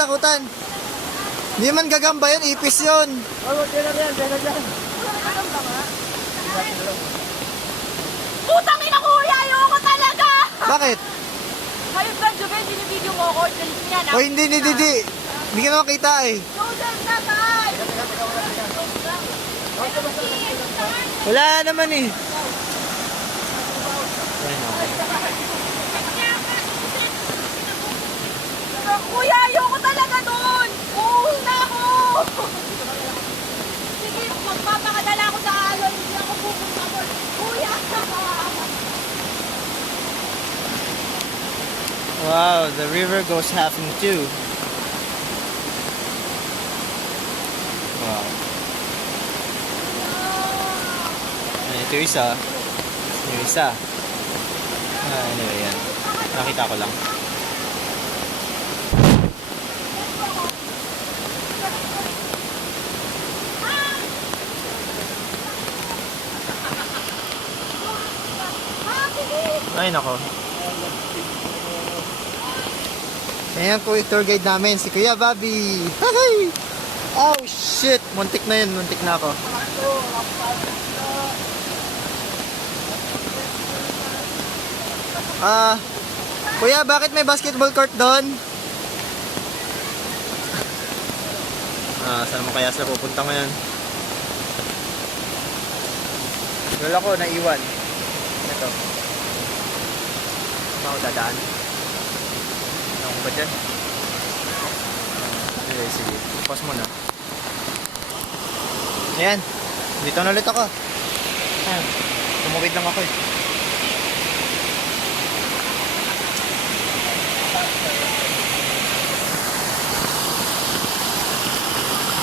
kinatakutan. Hindi man gagamba yun, ipis yun. Putang ina kuya, ayoko talaga! Bakit? Kayo Brad Joven, binibideo mo ako, dalit mo yan. O hindi ni Didi. Hindi ka makita eh. Joven na guys! Wala naman eh. Kuya, ayoko talaga doon! Uuwi na ako! Sige, magpapakadala ako sa alon, hindi ako pupunta doon. Kuya! Wow, the river goes half in two. Wow. Ito yung isa. Yung isa. Anyway, yan. Nakita ko lang. Ay, nako. Ayan po yung tour guide namin, si Kuya Bobby. Hi! Oh, shit! Muntik na yun, muntik na ako. Kuya, bakit may basketball court doon? Saan mo kaya sila pupunta ngayon? Wala ko, naiwan. Ito. Saan ako dadaan? Ano ko ba dyan? Sige. Pause muna. Ayan. Dito na ulit ako. Ayan. Tumawid lang ako eh.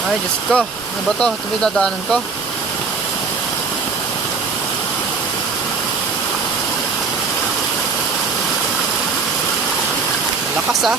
Ay, Diyos ko. Ano ba to? Ito ba yung dadaanan ko? Lakas ah.